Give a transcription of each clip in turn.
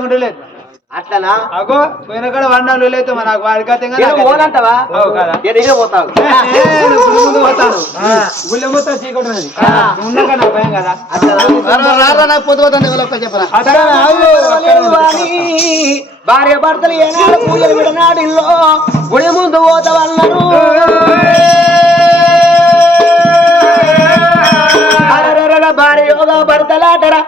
లేకుంటే లేదు అట్లనా అగో పోయిన కూడా వండాలు లేదు మనకు పోనంటావా పోతావు ముందు పోతాను గుళ్ళె మొత్తం చీకటి ఉండక నాకు భయం కదా నాకు పొద్దు పోతాను చెప్పరా భార్య భర్తలు ఏనాడు పూజలు విడనాడు ఇల్లు గుడి ముందు పోతావన్నారు భార్య యోగా భర్తలాటరా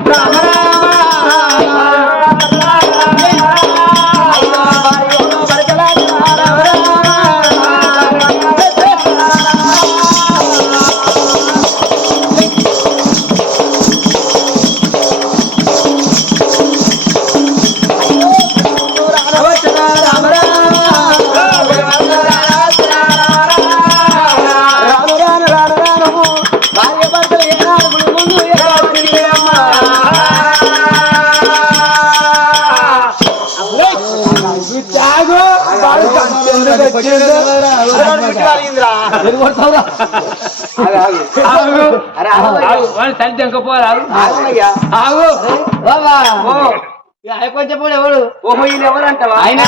కొంచెం ఎవడు ఓహో ఈయన ఎవరంటావా ఆయన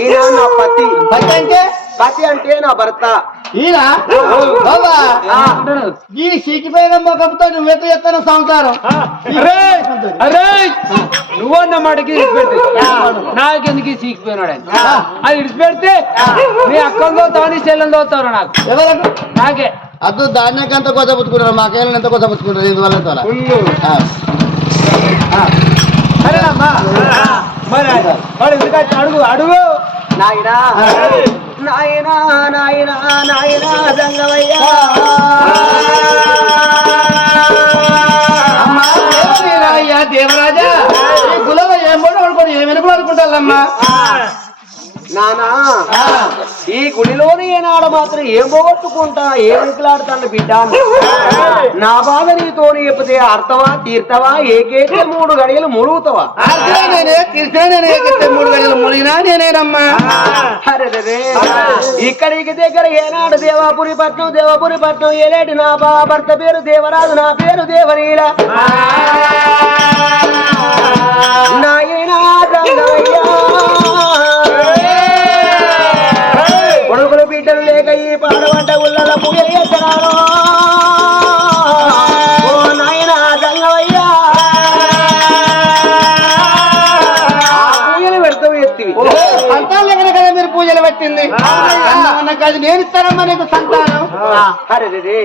ఈయన నా పతి పతి అంటే పతి అంటే నా భర్త ఈయన ఈ సీకిపోయిన మొఖంతో నువ్వెంత ఎత్తన సంసారం నువ్వన్న మాటకి ఇడిచిపెడితే నాకెందుకు సీకిపోయినాడు ఆయన అది ఇడిచిపెడితే నీ అక్కలతో తాని చెల్లెలతో వస్తారు నాకు ఎవరకు నాకే అదు ధాన్యకంతా కొద్దపుచ్చుకుంటారు మాకేళ్ళని ఎంత కొద్దపుచ్చుకుంటారు ఇందువల్ల సరేనమ్మా మరి వాడు ఎందుకంటే అడుగు అడుగు నాయనా నాయనా నాయనా నాయనా దంగవయ్యా అయ్యా దేవరాజా కులవ ఏం కూడా అనుకోండి ఏమెనుకో అనుకుంటారమ్మా నానా ఈ గుడిలోని ఏనాడు మాత్రం ఏం పోగొట్టుకుంటా ఏం వికలాడుతాను బిడ్డ నా బాధ నీతో చెప్తే అర్థవా తీర్తవా ఏకైతే 3 గడియలు ముడుగుతావా నేనే 3 గడియలు మునిగినా నేనేనమ్మా అరే ఇక్కడికి దగ్గర ఏనాడు దేవాపురి పట్నం ఏలేటి నా భర్త పేరు దేవరాజు నా పేరు దేవరీల నాయనా కొడుకులు బిడ్డలు లేక ఈ పాడవంట ఉళ్ళ పూజలు చేస్తున్నాను ఓ నాయనా దంగవయ్యా పూజలు పెడతావు ఎత్తివి సంతానం ఎక్కడ కదా మీరు పూజలు పెట్టింది కాదు నేను ఇస్తానమ్మా నీకు సంతానం అరే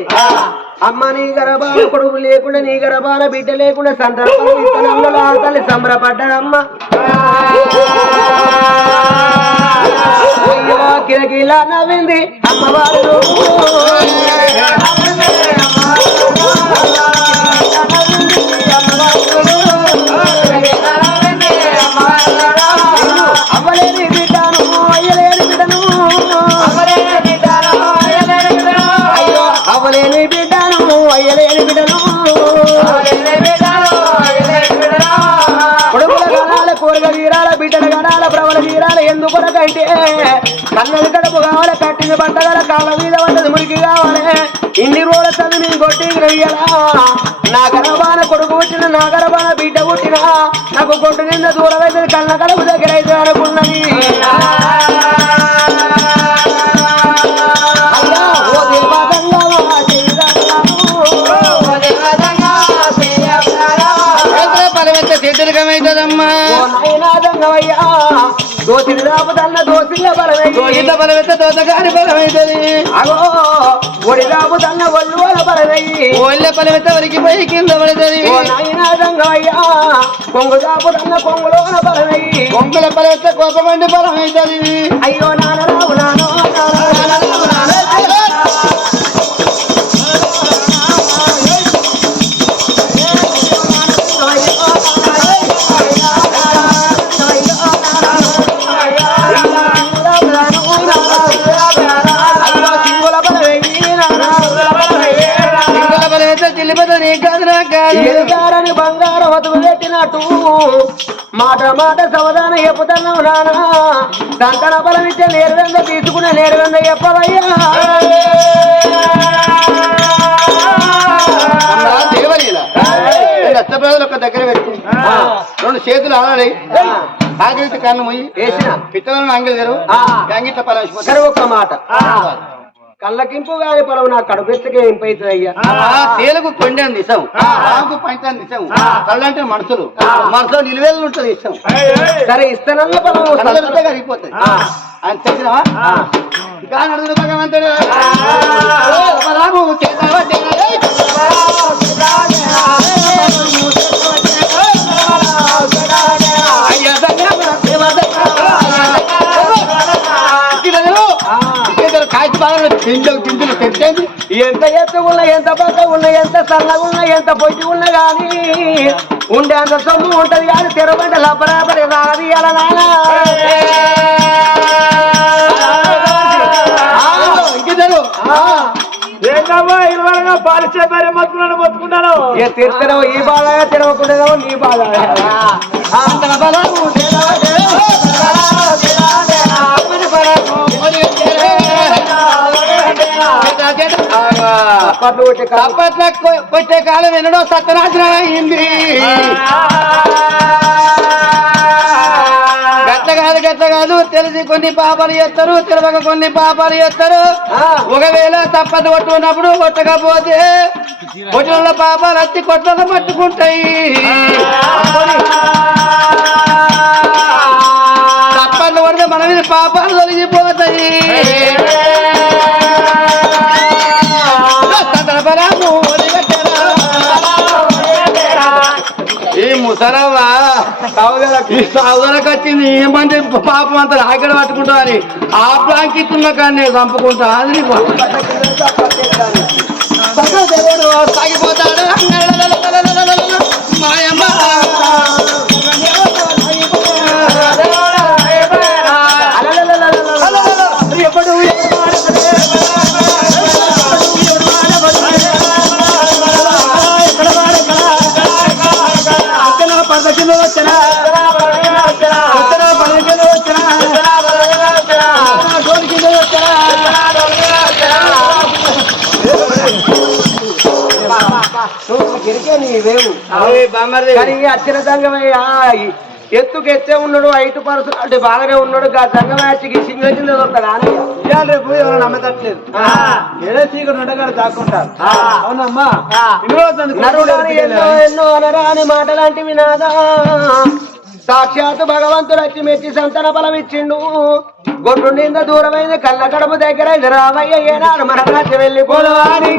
అమ్మ నీ గర్భాన కొడుకు లేకుండా నీ గర్భాన బిడ్డ లేకుండా సంతానం తల్లి సంబరపడ్డాడమ్మ అయ్యో కిలకిలా నవ్వింది అమ్మవారు అవ్వలేని బిడ్డను అయ్యలేని బిడ్డను అయ్యో అవ్వలేని బిడ్డను అయ్యలేని బిడ్డను కొడుకుల గణాల కూరగ తీరాల బిడ్డల గణాల ప్రబల తీరాల ఎందుకొరకంటే కన్నది కడుపు కావాలి కట్టిన బట్ట గల కాళ్ళ మీద పడ్డది మురికి కావాలి ఇన్ని రోజుల చదువు నేను కొట్టి రయ్యలా నా గర్భాన కొడుకు పుట్టిన నా గర్భాన బిడ్డ పుట్టిన నాకు కొట్టు నింద దూరం అయితే కళ్ళ కడుపు దగ్గర అయితే అనుకున్నది అయ్యా ఓ దేవాదంగా చేతులకమైతుందమ్మా దోసిలి రాపుదన్న దోసిల్ల బలమైతే దోసగారి బలమైతుంది అగో ఒడి రాపుదన్న ఒళ్ళు బలమయ్యి ఒళ్ళ బలమైతే వరికి పోయి కింద పడుతుంది నాయనాదంగయ్యా కొంగు రాపుదన్న కొంగులోన బలమయ్యి కొంగుల బలమైతే కోపమండి బలమైతుంది అయ్యో నానరావు నానో ఎదుగారని బంగారం అతుకు పెట్టినట్టు మాట మాట సమాధానం చెప్పుతున్నావు నానా సంకన బలం ఇచ్చే నేరువెంద తీసుకునే నేరువెంద చెప్పవయ్యా దేవలీల ఒక దగ్గర పెట్టి 2 చేతులు ఆడాలి ఆకలిత కారణం పోయి వేసిన పిట్టలను అంగలి తెరు గంగిట్ల పరమేశ్వర సరే ఒక్క మాట కళ్ళకింపు గారి పొలం నా కడుపెచ్చగా ఇంపైతుంది అయ్యా తేలుకు కొండని దిశం ఆకు పంచాన్ని దిశం కళ్ళంటే మనుషులు మనసులో నిలువేళ్ళు ఉంటుంది ఇష్టం సరే ఇస్తానన్న పొలం కరిగిపోతుంది అని తెలిసినవా కానీ అడుగుడు భగవంతుడు గింజలు తెచ్చేది ఎంత ఎత్తు ఉన్నా ఎంత పక్క ఉన్నా ఎంత చల్లగా ఉన్నా ఎంత పొట్టి ఉన్నా గాని ఉండే అంత సొమ్ము ఉంటది కానీ తెరబండ లబ్బరాబరి రాది అలా నానా మొత్తుకుంటాను తీర్చడం ఈ బాధ తెరవకుండా నీ బాధ అప్పట్లో కొట్టే కాలం ఎన్నడో సత్యనాశనం అయింది గట్ల కాదు తెలిసి కొన్ని పాపాలు చేస్తారు తెలియక కొన్ని పాపాలు చేస్తారు ఒకవేళ తప్పదు కొట్టుకున్నప్పుడు కొట్టకపోతే కొట్టిన పాపాలు వచ్చి కొట్లలో పట్టుకుంటాయి తప్పదు కొడితే మన మీద పాపాలు తొలగిపోతాయి ఈ ముసరవ్వ సౌదలకు వచ్చింది ఏమంటే పాపం అంతా ఆకలి పట్టుకుంటా అని ఆ బ్లాంకెట్ ఉన్న కానీ చంపుకుంటా అది సాగిపోతాడు మాయమ్మ ఎప్పుడు అచ్చిన సంగమయ్యా ఎత్తుకు ఎత్తే ఉన్నాడు 5 పర్సెంట్ అంటే బాగానే ఉన్నాడు సంగమయ్యకి సింగల్ వస్తాడు రేపు ఎవరు నమ్మతట్లేదు ఏదో చీకటి ఉండగానే దాక్కుంటారు అవునమ్మా ఎన్నో అనరాని మాటలాంటి వినాదా సాక్షాత్ భగవంతుడు వచ్చి మెచ్చి సంతాన బలం ఇచ్చిండు గొడ్డు నింద దూరమైన కళ్ళ కడప దగ్గర రావయ్య ఏనాడు మన రాజ్యం వెళ్ళిపోవాలి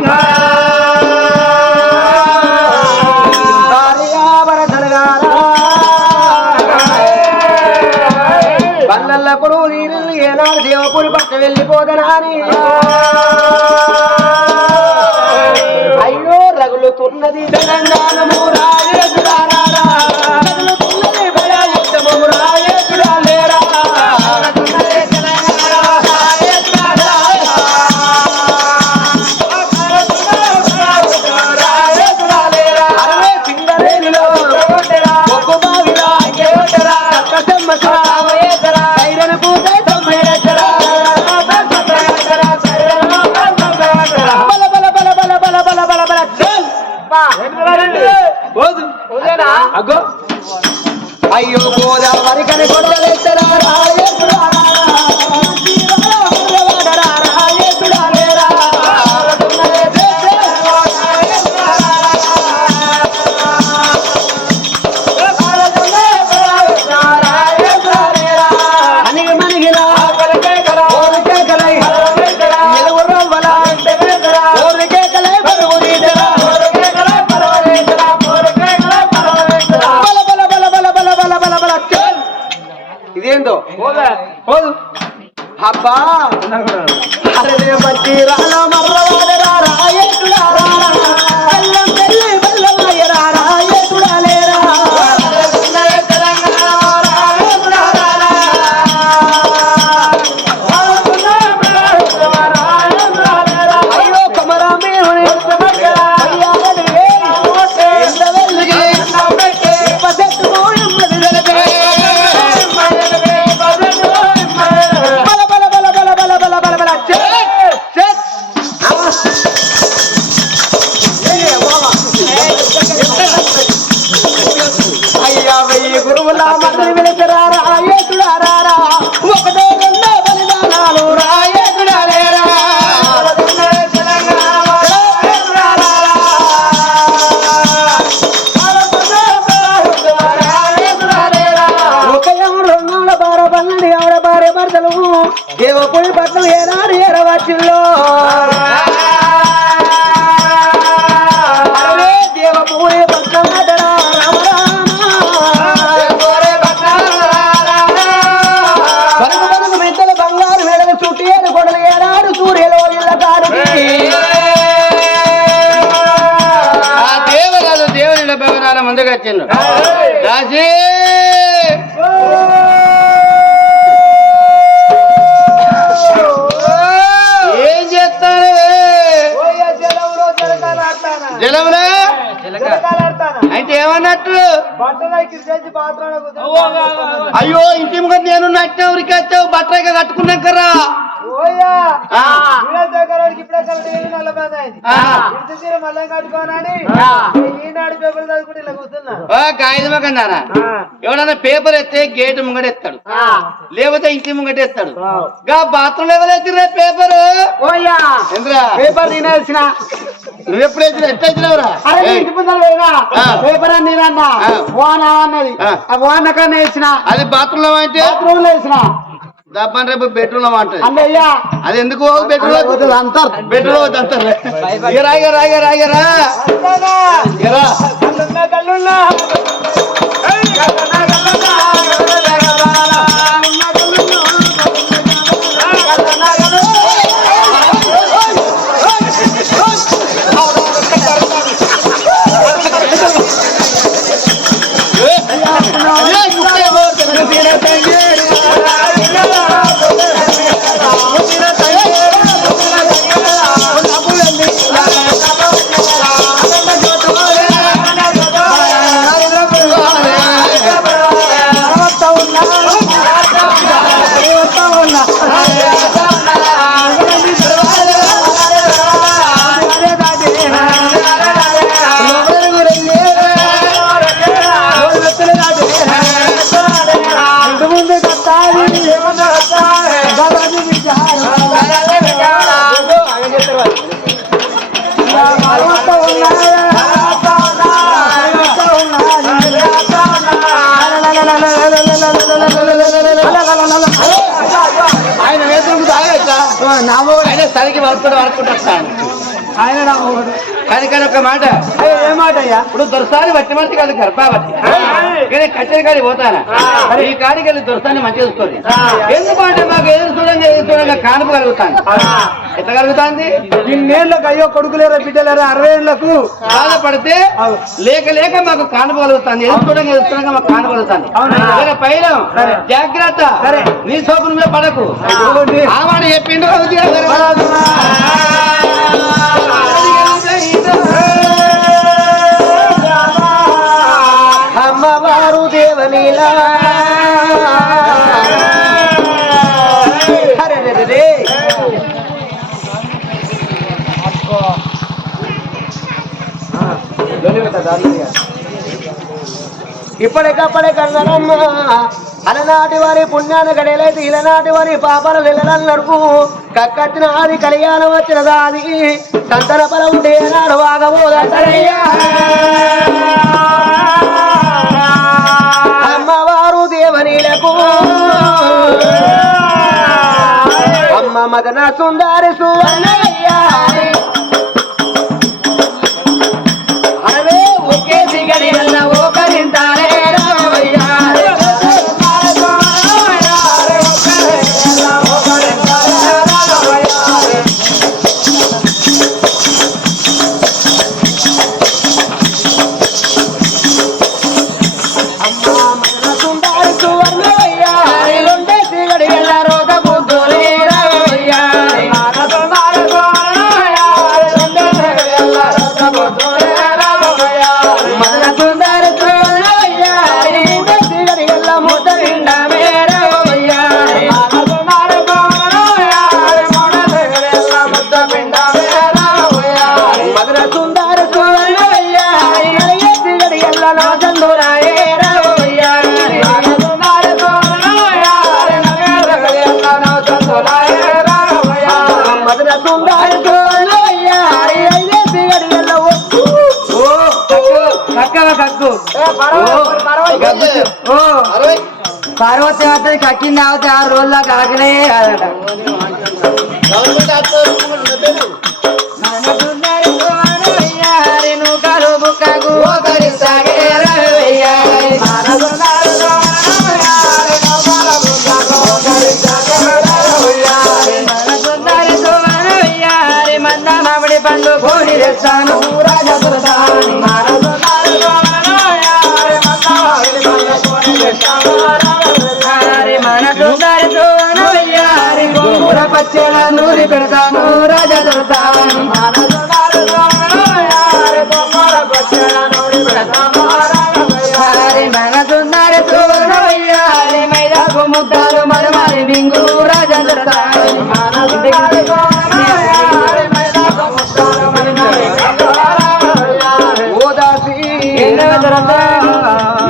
బల్లప్పుడు నీళ్ళు ఏనాడు దేవపురి పట్ట వెళ్ళిపోదనా అని అయ్యో రగులుతున్నది తెలంగాణము రగులుతున్నది భయాయుద్ధము రాయేరా అయ్యో గోదావరి కని కొట్టలేరా ఇదేందో పోదు అబ్బా అరే మంచి రాలా మర్రవాడరా రాయేటుడా బెల్లం పెళ్ళి బెల్లమాయరా రాయేటుడా లేరా అయ్యో కమరా మీరు బార పల్లని ఆవిడ భార్య భర్తలు ఏవో పోయి పట్నం ఏనాడు ఏరవచ్చిల్లో దేవ పోయే పట్నం రామ పలుకు పలుకు మెత్తలు బంగారు వేడలు చుట్టి కొడలు ఏనాడు సూర్యలో ఇళ్ళ కాడు దేవరాజు దేవుని భవనాల ముందుకు వచ్చిండు రాజీ ఏం చేస్తాను జలములా అయితే ఏమన్నట్టు అయ్యో ఇంటి ముందు నేను నచ్చిన ఊరికి వచ్చావు బట్టగా కట్టుకున్నాకరా కాగితమకన్నారా ఎవడన్నా పేపర్ ఎత్తే గేటు ముంగడెత్తాడు లేకపోతే ఇంటి ముంగటేస్తాడు గా బాత్రూమ్ ఎవరైతే పేపర్ పేపర్ నేనేసిన నువ్వు ఎప్పుడు వేసిన ఎట్లా వేసినావురా ఇంటి ముందర పోయినా పేపర్ అని నేనన్నా వాన అన్నది వాన కన్నా వేసిన అది బాత్రూమ్ లో అంటే బాత్రూమ్ లో వేసిన దబ్బని రేపు బెడ్రూమ్ లో అంటది అన్నయ్యా అది ఎందుకు బెడ్రూమ్ అంటారు బెడ్రూమ్ అంటారు రాగరా ఆయన వేతులకు తాగచ్చా ఆయన సరికి వరుకుంటాడు ఆయన కానీ ఒక మాట ఏ మాట అయ్యా ఇప్పుడు దొరసారి బట్టి మనిషి కాదు గర్భావతి కానీ కట్టెలు కాడి పోతానా ఈ కాడికి వెళ్ళి దొరసాన్ని మంచిగా చూసుకోండి ఎందుకంటే మాకు ఎదురు చూడంగా కానుపు కలుగుతాను ఎట్లా కలుగుతాంది ఇన్నేళ్లకు అయ్యో కొడుకులేరా బిడ్డలేరా 60 ఏళ్లకు బాధపడితే లేక మాకు కానుపు కలుగుతుంది ఎదురు చూడంగా మాకు కానుపు కలుగుతుంది పైన జాగ్రత్త నీ సోపుల మీద పడకు ఆవాడు చెప్పిండు అమ్మవారు దేవలీలా ఇప్పటికప్పుడే కన్నడమ్మ అలనాటి వారి పుణ్యాన గడేలైతే ఇలనాటి వారి పాపాల నిలదలు నడుపు కక్కచ్చిన ఆది కళ్యాణం వచ్చిన దాది సంతన పల ఉండే నాడు ఆగబోదయ్యా అమ్మవారు దేవనీలకు అమ్మ మదన సుందరి సువర్ణయ్యా ఒకే సిగడి వల్ల ఓకరింతారే రామయ్యా సిగడి వల్ల రోగ బుద్ధులే రామయ్యా వస్తే వస్తుంది కక్కింది అవుతే 6 రోజుల కాకనే కాదట నూకలు బుక్కకు మంద మామిడి పండు కోడి తెచ్చాను రాజా పచ్చల నూరి పెడతాను రాజా దొరతాను మైదాకు ముద్దాలు మరమారి బింగు రాజా దొరతాను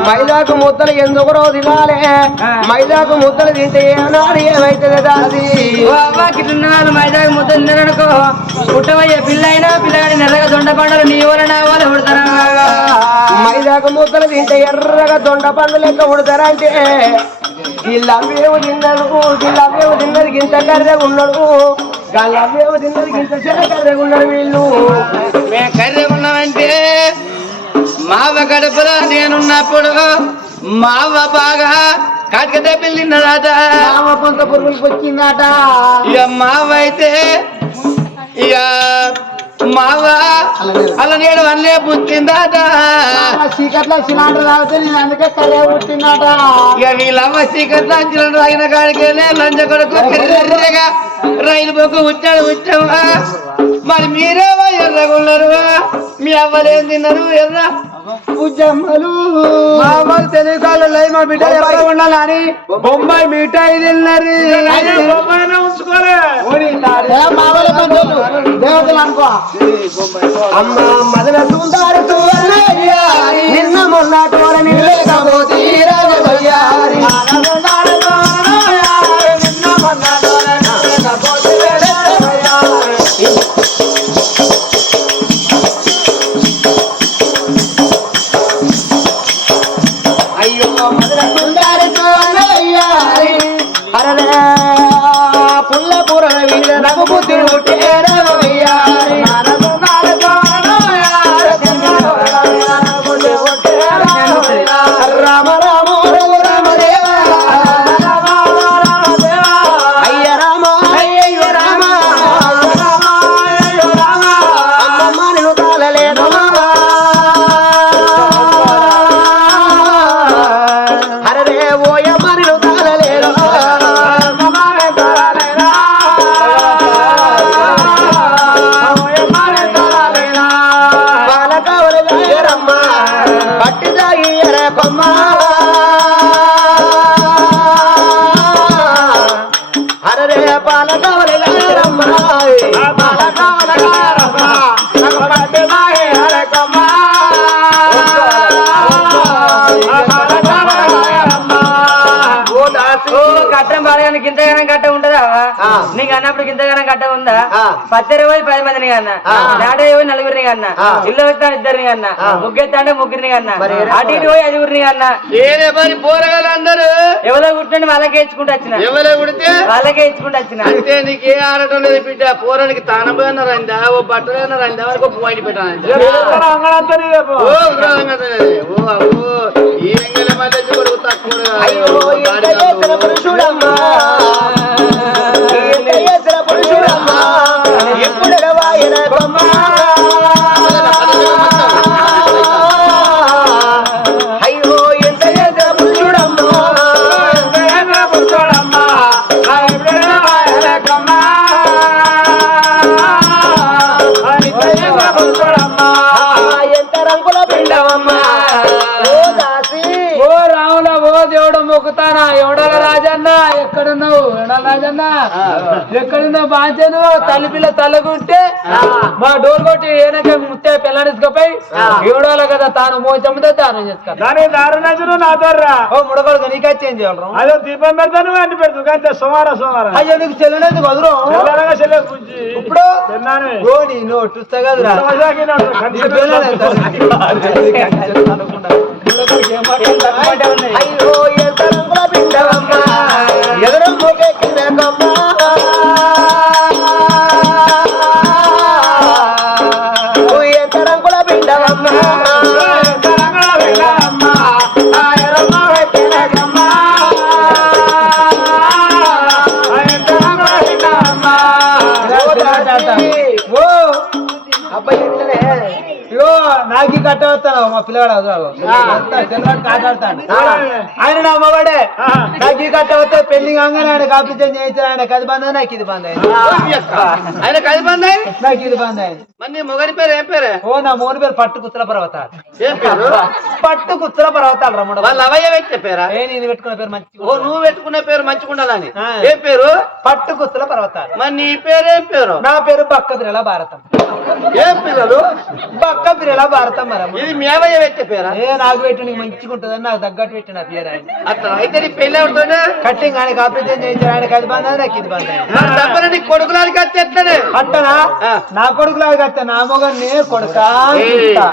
మైదాకు ముద్దలు ఎందుకు రోజు తినాలే మైదాకు ముద్దలు తింటే ఏనాడు ఏమైతుంది దాది మైదాకు ముద్దలు తిననుకో పుట్టవయ్యే పిల్ల అయినా పిల్లగాడి నెర్రగా దొండ పండుగ నీ వల్ల నా వాళ్ళు ఉడతారా మైదాకు ముద్దలు తింటే ఎర్రగా దొండ పండు లెక్క ఉడతారా అంటే గిల్లవేవు తిన్నది గింత కర్రెగా ఉన్నాడు గల్లవేవు తిన్నది గింత కర్రెగా ఉన్నాడు వీళ్ళు మేము కర్రెగా ఉన్నామంటే మావ గడపలో నేనున్నప్పుడు మావ బాగా కాటిక దెబ్బలు తిన్నదాట మావ కొంత పురుగులకు వచ్చిందాట ఇక మావ అయితే ఇక మావ అలా నేడు అల్లే పుట్టిందాట చీకట్లో సిలిండర్ తాగితే నేను అందుకే కర్రె పుట్టిందాట ఇక వీళ్ళమ్మ చీకట్లో సిలిండర్ తాగిన కాడికెళ్ళి లంచ కొడుకు కర్రెగా రైలు బొక్కు వచ్చావా మరి మీరేమో ఎర్రగా ఉన్నారు మీ అవ్వలేం తిన్నారు ఎర్ర ఉజ్జమ్మలు మామూలు తెలుగు మా బిడ్డ ఎక్కడ ఉండాలని బొంబాయి మిఠాయి తిన్నారు దేవతలు అనుకో అమ్మ మదన సుందారు నిన్న మొన్న కోరని లేకపోతే అయ్యో మదన సుందారు అరే పుల్ల పుర వీర రఘు బుద్ధి ఉంటే రామ రామ రామ దేవా అయ్య రామ అయ్యో రామ అమ్మమ్మ నేను తాళలేదు అరే ఓయమ్మ నేను తాళలేదు అరే పాల కావలమ్మ కట్టం బాగా గింతగానం కట్ట ఉంటదా నీకు అన్నప్పుడు గింతగానం కట్ట ఉందా 10 పోయి 10 మందిని కన్నా దాటే పోయి 4గురిని కన్నా ఇల్లు వస్తాను 2 కన్నా ముగ్గెత్తాంటే 3 కన్నా అటు ఇటు పోయి 5 కన్నా ఏదే మరి పోరగాలు అందరూ ఎవరో కుట్టండి వాళ్ళకే ఇచ్చుకుంటూ వచ్చిన ఎవరో కుడితే వాళ్ళకే ఇచ్చుకుంటూ వచ్చిన అంటే నీకు ఏ ఆడటం లేదు బిడ్డ పోరానికి తానం పోయినారందా ఓ బట్టలు అన్నారందా వరకు పాయింట్ పెట్టాను ఈ ఎంగల మధ్య కొడుకు తక్కువ పురుషుడమ్మా పురుషుడమ్మా ఎప్పుడు అయ్యో ఎంత చేసిన పురుషుడమ్మా ఎంత రంగుల పిండవమ్మా ఓ రాముల ఓ దేవుడు మొక్కుతానా ఎవడాల రాజన్న ఎక్కడున్నావు ఎవడాల రాజన్న ఎక్కడున్నావు బాంచను తల్లిపిల్ల తల్లకుంటే మా డోర్ కొట్టి ఏనక ముత్తే పిల్లనిసుకపోయి ఎవడాల కదా తాను మోసముతో తాను చేసుకుంటా నా ద్వారా ఓ ముడగొడుకు నీకేం చేయాలి అదే దీపం పెడతాను అంటి పెడతాను కానీ సోమవారం అయ్యో నీకు చెల్లెనేది వదరు ఇప్పుడు నువ్వు చూస్తా కదరా అయ్యో ఎంత రంగుల పిండవమ్మ ఎదురు ముఖెక్కిన కొమ్మ ఎంత రంగుల పిండవమ్మ ఓ అబ్బాయి ఎట్లనే ఇగో నాకు కట్టవస్తాను మా పిల్లవాడు కాటాడతాడు ఆయన నా అమ్మవాడే నాకు కట్టవస్తే పెళ్లి కాగానే ఆయన కాపించని చేయించాడు ఆయన కది బంద్ నాకు ఇది బంద్ అయింది ఆయన కది బంద్ నాకు ఇది బంద్ అయింది మరి నీ మొగని పేరు ఏం పేరు ఓ నా మోని పేరు పట్టు కుత్తల పర్వతాలు ఏం పేరు పట్టు కుత్తల పర్వతాలు రమ్ముడు వాళ్ళ అవయ్య పెట్టే పేరా నేను పెట్టుకున్న పేరు మంచి ఓ నువ్వు పెట్టుకునే పేరు మంచిగా ఉండాలని ఏం పేరు పట్టు కుత్తల పర్వతాలు మరి నీ పేరు ఏం పేరు నా పేరు బక్క బిరల భారతం ఏం పిల్లలు బక్క బిరల భారతం మరి ఇది మీ అవయ్య పెట్టే పేరా నాకు పెట్టి నీకు మంచిగా ఉంటుందని నాకు తగ్గట్టు పెట్టి నా పేరు ఆయన అట్లా అయితే నీ పెళ్ళి అవుతుందా కట్టింగ్ ఆయన కాపించని చేయించాడు ఆయన కది బంద్ నాకు ఇది బంద్ అయింది తప్పని నీ కొడుకులానికి వస్తే ఎట్లనే అంటనా నా కొడుకులాగా కత్తా నా మొగన్ని కొడుకా అనిపిస్తా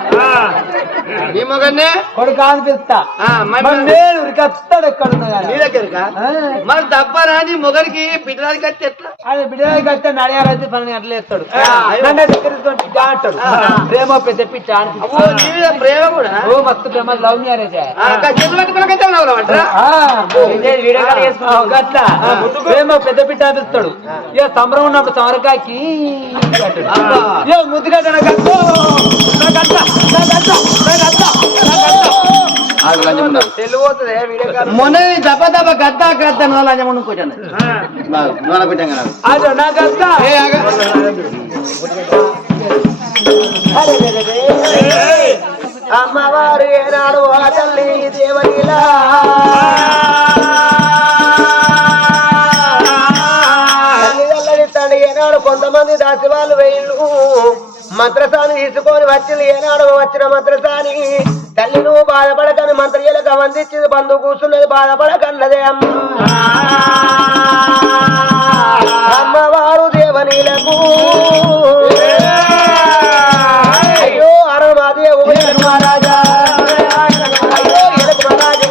నీ మొగన్నే కొడుకా అనిపిస్తా మరి మరి నేను కత్తాడు ఎక్కడున్నా నీ దగ్గరకా మరి దబ్బరా నీ మొగనికి బిడ్డలానికి వస్తే ఎట్లా అది బిడ్డలకి కత్తా నడియారైతే పని అట్లా ఎత్తాడు నన్ను దగ్గర అంటాడు ప్రేమ పెద్ద పిట్ట అబ్బో, నీ మీద ప్రేమ కూడా ఓ మస్తు ప్రేమ లవ్ మ్యారేజ్ చేతులు పట్టుకున్నాకైతే ఉన్నావురా గట్లా ప్రేమ పెద్ద పిట్ట అనిపిస్తాడు ఇక సంబరం ఉన్నప్పుడు సమరకాకి ముద్దు కట్ట మొన్న దెబ్బ దెబ్బ గద్ద గద్ద లంజముండు కూర్చోండి అదే నా కష్ట అమ్మవారు ఏనాడు ఆ తల్లి దేవనిలా తల్లిదండ్రులు తండ్రి ఏనాడు కొంతమంది దాసి వాళ్ళు వెళ్ళు మంత్రసాని తీసుకొని వచ్చింది ఏనాడు వచ్చిన మంత్రసాని తల్లి నువ్వు బాధపడకని మంత్రిలకు వందించింది బంధు కూర్చున్నది బాధపడకన్నదే అమ్మ అమ్మవారు దేవనీలకు అయ్యో అరమాదేవు మహారాజా అయ్యో ఎలకు మహారాజు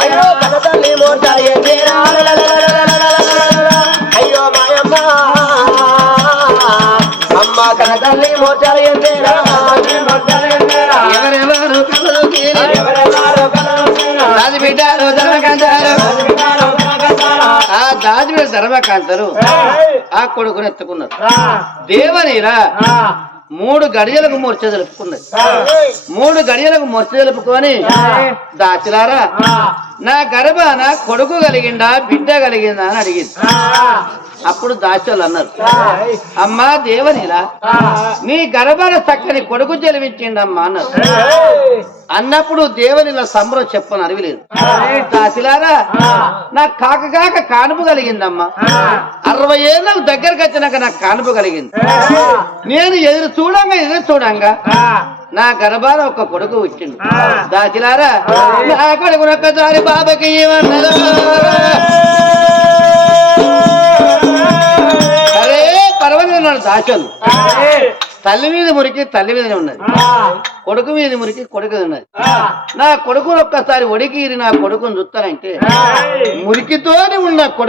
అయ్యో కథ తల్లి మోటారు అయ్యో మాయమ్మ అమ్మ కథ తల్లి మోటారు దాచిపెట్టారు ధర్మకాంతారు ఆ దాచిపెట్టిన ధర్మకాంతలు ఆ కొడుకుని ఎత్తుకున్నారు దేవనీరా 3 గడియలకు మూర్ఛ తెలుపుకున్నది 3 గడియలకు మూర్ఛ తెలుపుకొని దాచిలారా నా గర్భాన కొడుకు కలిగిందా బిడ్డ కలిగిందా అని అడిగింది అప్పుడు దాచోళ్ళు అన్నారు అమ్మా దేవనిలా నీ గర్భాన చక్కని కొడుకు జన్మించిండమ్మా అన్నారు అన్నప్పుడు దేవనిలా సంబరం చెప్పని అరివిలేదు దాచిలారా నా కాక కానుపు కలిగిందమ్మా 60 ఏళ్ళకు దగ్గరకు వచ్చినాక నాకు కానుపు కలిగింది నేను ఎదురు చూడంగా నా గర్భాన ఒక కొడుకు వచ్చిండు దాచిలారా నా కొడుకు ఒక్కసారి బాబాకి ఏమన్నారు అరే పర్వాలేదు నాడు దాచోళ్ళు తల్లి మీద మురికి తల్లి మీదనే ఉన్నది కొడుకు మీద మురికి కొడుకు ఉన్నది నా కొడుకును ఒక్కసారి ఒడికి నా కొడుకును చూస్తానంటే మురికితోనే ఉన్న కొడుకు